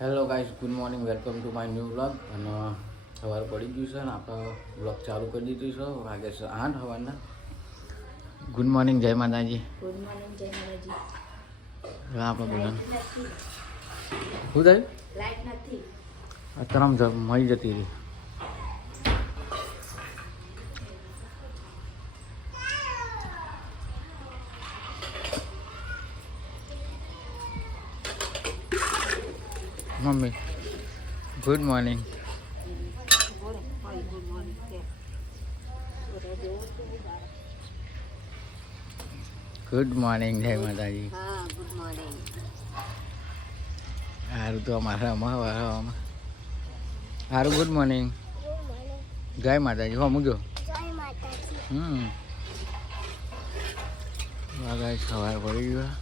Hello guys, good morning, welcome to my new vlog. અને સવાર પડી ગયું છે ને આપણે વ્લોગ ચાલુ કરી દીધું છે. વાગે છે 8 સવારના. ગુડ મોર્નિંગ, જય માતાજી. ગુડ મોર્નિંગ, જય માતાજી. હવે આપણે બોલવાનું શું થાય? લાઈટ નથી. અત્યારે મળી જતી રહી. Mummy good morning. Good morning, જય માતાજી. હા, ગુડ મોર્નિંગ. સારું તો અમારે અમારા સારું ગુડ મોર્નિંગ, જય માતાજી. હો મૂજો. ગાય સવાર પડી ગયો.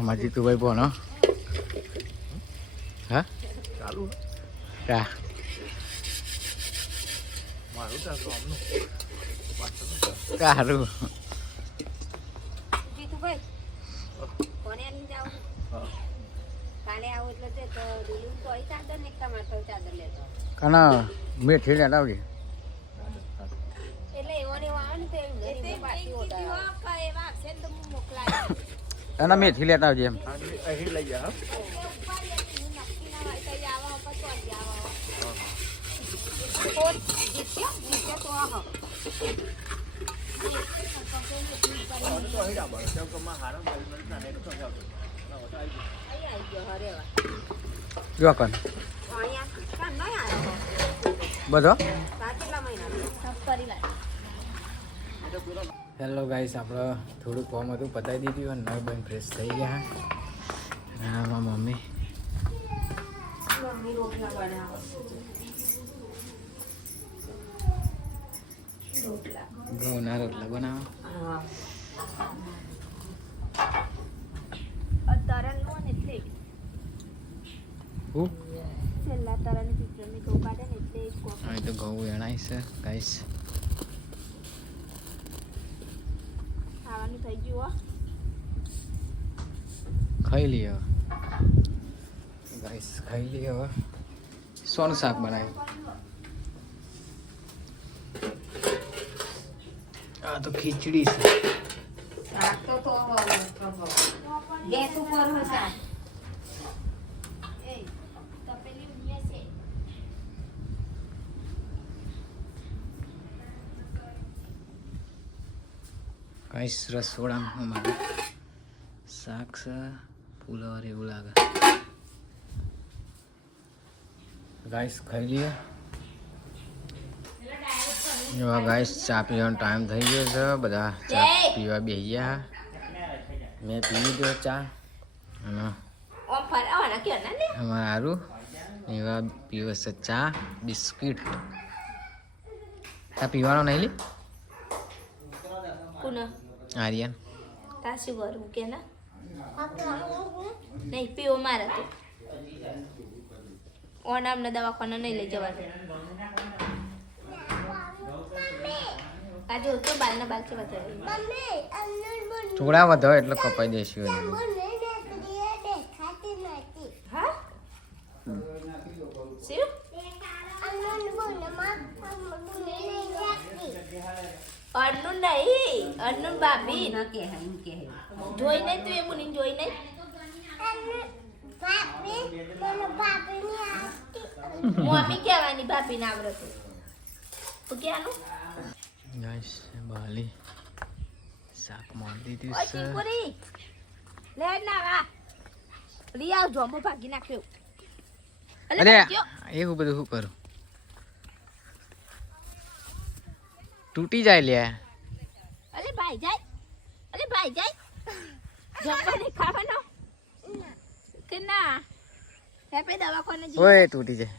અમારા જીતુભાઈ બોનો હા ચાલુ કા સારું. જીતુભાઈ કોને આની જાવ કાલે આવો એટલે તે તો દિલું તો અહીં ચાદર ને ટમાટર ચાદર લેતો કાના મેથી લેતા આવજે. એટલે એવો ને એવો આવે ને તે ઘરે પાછી ઓડા એવા આવશે ને તો હું મોકલાય એના મેથી લેતા આવજે. એમ અહીં લઈ જા. જો કન બધો. હેલો ગાઈસ, આપણે થોડું કામ હતું પતાવી દીધું અને નવી બંધ ફ્રેશ થઈ ગયા. આમાં મમ્મી ઘઉંના રોટલા બનાવો. હું છેલ્લા તરણની પિક્ચરની ઘઉં કાઢે ને એટલે એક કોક અહીં તો ઘઉં એણાય છે ગાઈસ. ખાવાનું થઈ ગયું હો. ખાઈ લઈએ હવે ગાઈસ, ખાઈ લઈએ હવે. સોનું શાક બનાવ્યું. આ તો ખીચડી છે. શાક તો ગેસ ઉપર હોય શાક. ગાઈસ, રસોડામાં અમારે શાક છે, પુલાવ એવું લાગે. ગાઈસ ખાઈ લઈએ. એવા ગાઈસ, ચા પીવાનો ટાઈમ થઈ ગયો છે. બધા ચા પીવા બેસી ગયા. મેં પી લીધો ચા અને અમારે સારું એવા પીવે છે ચા બિસ્કીટ. તા પીવાનો નહીં લે આર્યન. તાસી કરું કે ના નહીં પીવો મારે તો ઓનામને દવાખાના નહીં લઈ જવાનું. આજે તો બારના બાલ છે બધા થોડા વધારે એટલે કપાઈ દેશું. હા શિવ અન્નુ નહીં, અન્નુ ભાભી જોઈ નહીં તું એ મુની જોઈ નહીં. મમ્મી કહેવાની ભાભી ના આવડતું તો ક્યાંનું ગાઈસ, બાલી શાક મારી દીધું ઓય છે. ચીકુરી લે ના વા લી આવ જોમો ભાગી નાખ્યો. અરે એવું બધું શું કરું? તૂટી જાય લે. અરે ભાઈ જાય, અરે ભાઈ જાય જમવા નહીં ખાવાનો કે ના હેપી દવાખાને જી ઓય તૂટી જાય.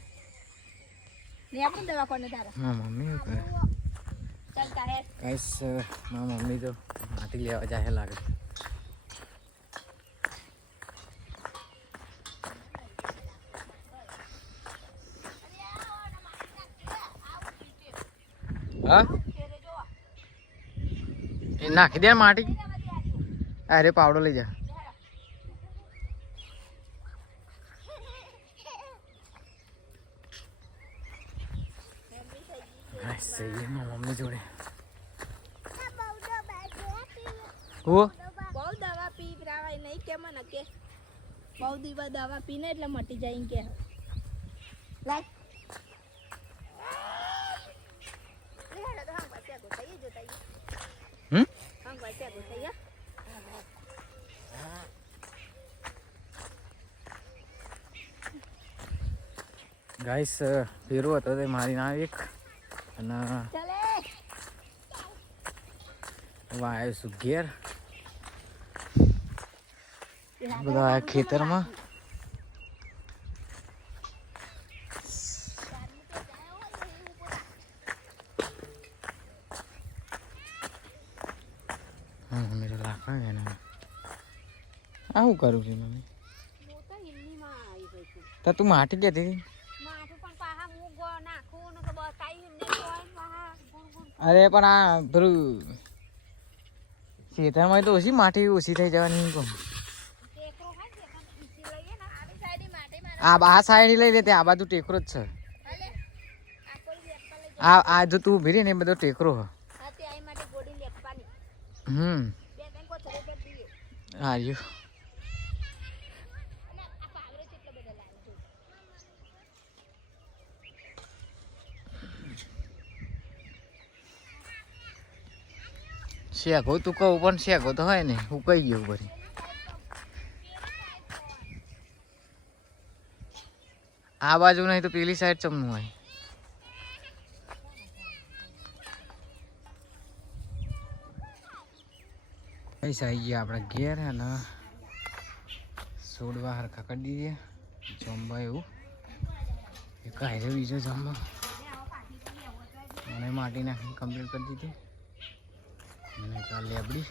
ને આપણે દવાખાને તારા મારા મમ્મી શું કરે? ચાલ તારે ગાઈસ, મારા મમ્મી તો માટી લેવા જાય લાગે. હા એ નાખી દે માટી. અરે પાવડો લઈ જા. મમ્મી જોડે બહુ દવા પી રાવાય નહીં કે મને કે બહુ દિવસ દવા પીને એટલે મટી જાય કે લાય ગાઈસ ફેરો હતો તે મારી ના એક અને આવ્યો છું ઘેર બધા ખેતરમાં. મમ્મી તો લાકડા ને આવું કરું છું મમ્મી. તો તું માટી કહેતી હતી. અરે પણ આ પેલું ખેતરમાં તો ઓછી માટી ઓછી થઈ જવાની. કહું આ સાઈડ લઈ લે, આ બાજુ ટેકરો જ છે. આ જો તું ઉભી રહી ને એ બધો ટેકરો હ. હા યો શેકો તું કહું પણ શેકો તો હોય ને હું કહી ગયું ફરી. આ બાજુ નહીં તો પેલી સાઈડ ચમનું હોય. પૈસા આવી ગયા આપણા ઘેર અને છોડવા હરખા કરી દીધે જમવા એવું એક હારે બીજો જમવા અને માટી નાખીને કમ્પ્લીટ કરી દીધી. અને કાલ લેબડી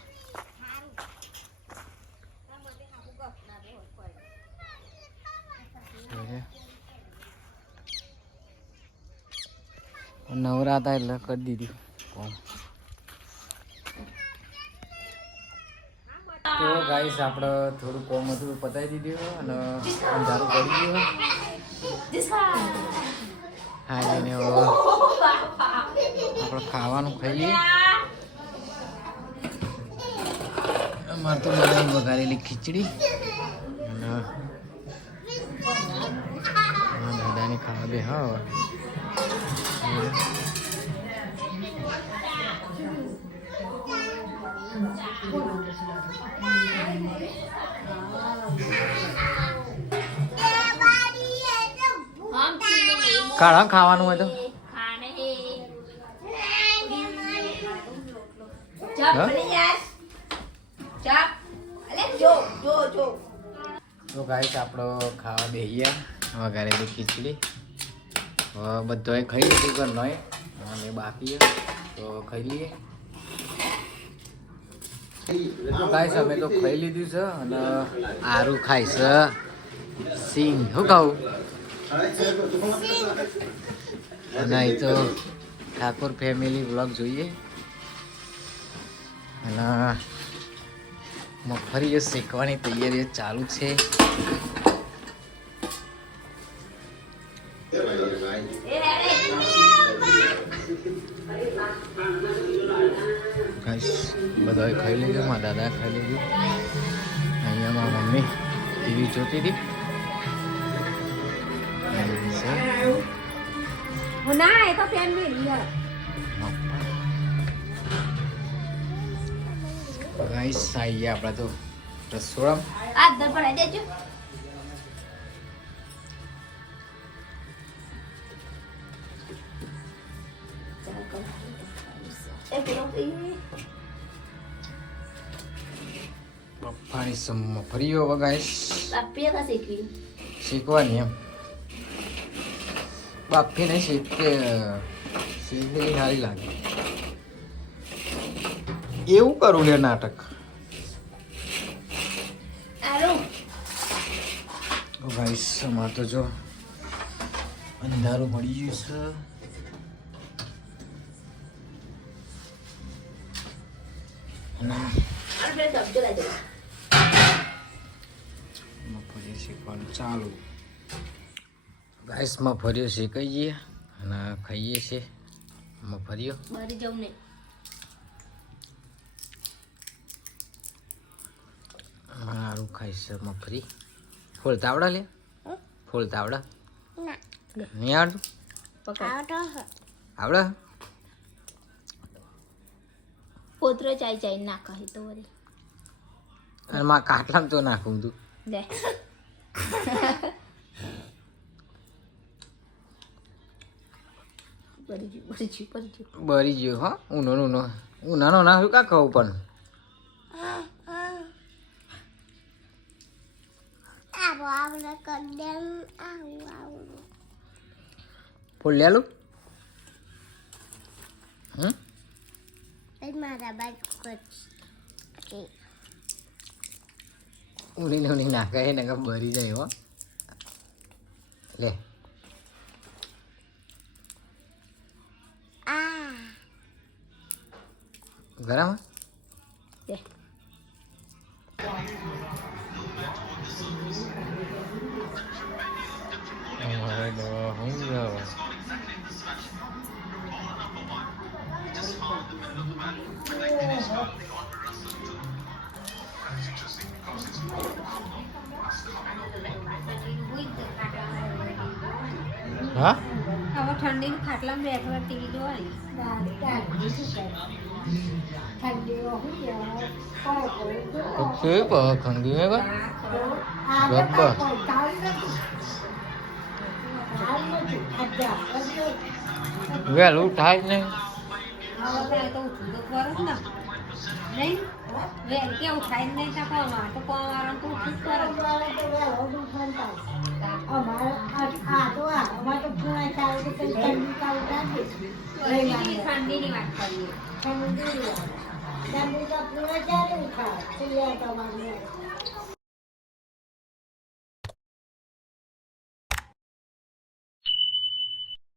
નવરા હતા એટલે કરી દીધી કોમ. તો ગાઈસ આપણે થોડું કોમ હતું પતાવી દીધું અને અંધારું પડી ગયું. હા એને આપણે ખાવાનું ખાઈએ. અમારે તો બનાવી વઘારેલી ખીચડી અને દાદાની ખાવા બે હા કાળા ખાવાનું હોય તો ગાઈસ આપણો ખાવા બેહીએ વઘારેલી ખીચડી. બધાએ ખાઈ લીધું ઘરનો અને બાકી તો ખાઈ લઈએ. ગાઈસ અમે તો ખાઈ લીધું છે અને આરું ખાય છે સિંગ. શું ખાવું? અને અહીં તો ઠાકોર ફેમિલી વ્લોગ જોઈએ અને મગફળી શેકવાની તૈયારીઓ ચાલુ છે. બધાએ ખાઈ લીધું, મારા દાદાએ ખાઈ લીધું. અહીંયા મારા મમ્મી ટીવી જોતી હતી. ગાઈસ આઈએ આપણા તો રસોડા. પપ્પાની સમમાં ફરીઓ વગાઈશ શીખવાની એમ. બાફી નહીં શીખેલી સારી લાગે એવું કરું લે નાટક. ગાઈસ અમારે તો જો અંધારું પડી ગયું છે. અને અને પેલો ધબજો લાવી દો. મગફળી શેકવાનું ચાલુ. ગાઈસ મગફળીઓ શેકાઈ જઈએ અને ખાઈએ છીએ મગફળીઓ. બહાર જવું નહીં. સારું ખાઈશ મગફળી. ફોલતા આવડે લે? ફોલતા આવડે? નહીં આવડતું? આવડે? પોતરો ચાઈ ચાઈ નાખા તો વળી અને માં કાટલામાં તો નાખું તું. લે બરી ગયો હા. ઉનાનો નાખ્યું કા કહું પણ ફૂલ લેલું. ઉની નાખે ને બરી જાય હો. લે ગરમ હા. હવે ઠંડી ખાટલામાં બેઠવા ટીવી જોવાની. ખંડી હે ગબ્બર વહેલું થાય નહીં. કેવું થાય નહીં તો કોણ તો ઠંડીની વાત કરીએ.